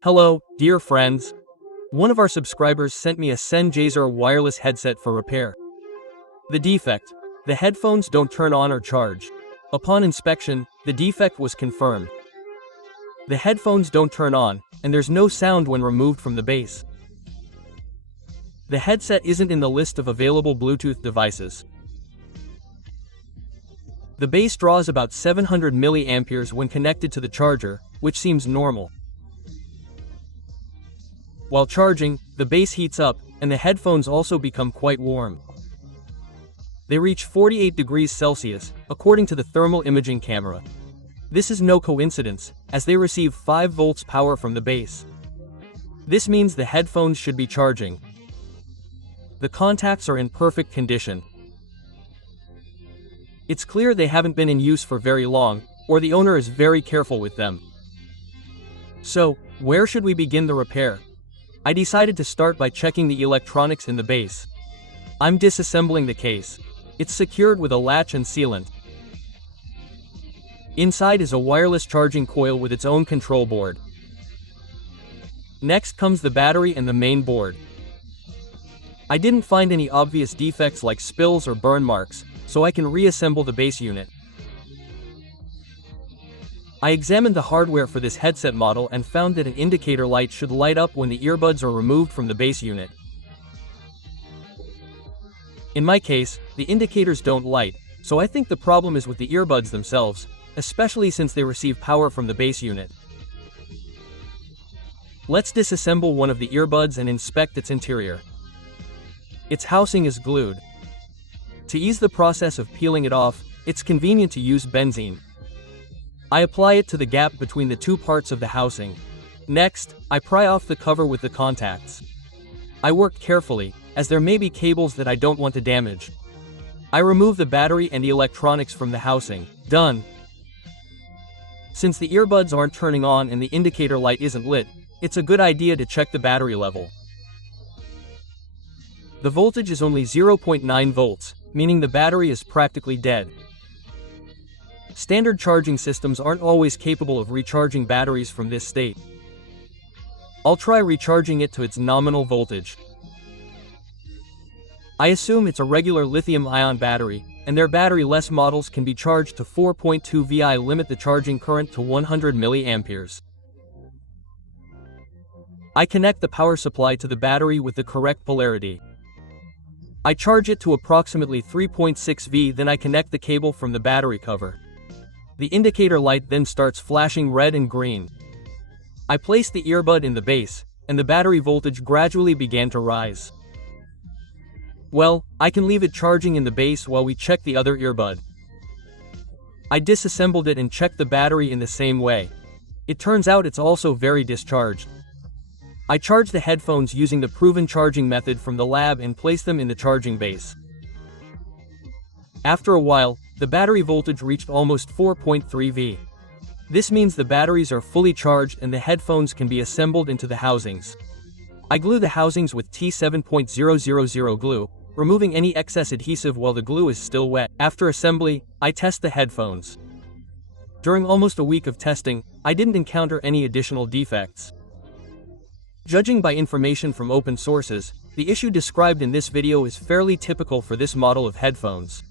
Hello, dear friends. One of our subscribers sent me a Sennheiser wireless headset for repair. The defect: the headphones don't turn on or charge. Upon inspection, the defect was confirmed. The headphones don't turn on, and there's no sound when removed from the base. The headset isn't in the list of available Bluetooth devices. The base draws about 700 mAh when connected to the charger, which seems normal. While charging, the base heats up, and the headphones also become quite warm. They reach 48 degrees Celsius, according to the thermal imaging camera. This is no coincidence, as they receive 5 volts power from the base. This means the headphones should be charging. The contacts are in perfect condition. It's clear they haven't been in use for very long, or the owner is very careful with them. So, where should we begin the repair? I decided to start by checking the electronics in the base. I'm disassembling the case. It's secured with a latch and sealant. Inside is a wireless charging coil with its own control board. Next comes the battery and the main board. I didn't find any obvious defects like spills or burn marks, so I can reassemble the base unit. I examined the hardware for this headset model and found that an indicator light should light up when the earbuds are removed from the base unit. In my case, the indicators don't light, so I think the problem is with the earbuds themselves, especially since they receive power from the base unit. Let's disassemble one of the earbuds and inspect its interior. Its housing is glued. To ease the process of peeling it off, it's convenient to use benzene. I apply it to the gap between the two parts of the housing. Next, I pry off the cover with the contacts. I work carefully, as there may be cables that I don't want to damage. I remove the battery and the electronics from the housing. Done. Since the earbuds aren't turning on and the indicator light isn't lit, it's a good idea to check the battery level. The voltage is only 0.9 volts, meaning the battery is practically dead. Standard charging systems aren't always capable of recharging batteries from this state. I'll try recharging it to its nominal voltage. I assume it's a regular lithium-ion battery, and their battery-less models can be charged to 4.2 VI. Limit the charging current to 100 mA. I connect the power supply to the battery with the correct polarity. I charge it to approximately 3.6 V, then I connect the cable from the battery cover. The indicator light then starts flashing red and green. I place the earbud in the base, and the battery voltage gradually began to rise. Well, I can leave it charging in the base while we check the other earbud. I disassembled it and checked the battery in the same way. It turns out it's also very discharged. I charge the headphones using the proven charging method from the lab and place them in the charging base. After a while, the battery voltage reached almost 4.3 V. This means the batteries are fully charged and the headphones can be assembled into the housings. I glue the housings with T7.000 glue, removing any excess adhesive while the glue is still wet. After assembly, I test the headphones. During almost a week of testing, I didn't encounter any additional defects. Judging by information from open sources, the issue described in this video is fairly typical for this model of headphones.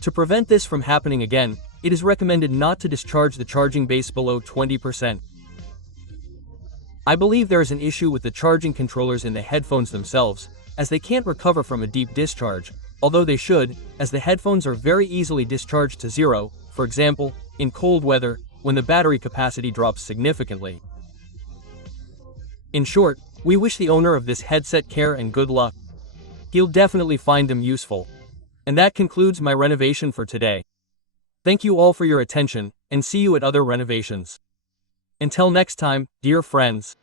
To prevent this from happening again, it is recommended not to discharge the charging base below 20%. I believe there is an issue with the charging controllers in the headphones themselves, as they can't recover from a deep discharge, although they should, as the headphones are very easily discharged to zero, for example, in cold weather, when the battery capacity drops significantly. In short, we wish the owner of this headset care and good luck. He'll definitely find them useful. And that concludes my renovation for today. Thank you all for your attention, and see you at other renovations. Until next time, dear friends.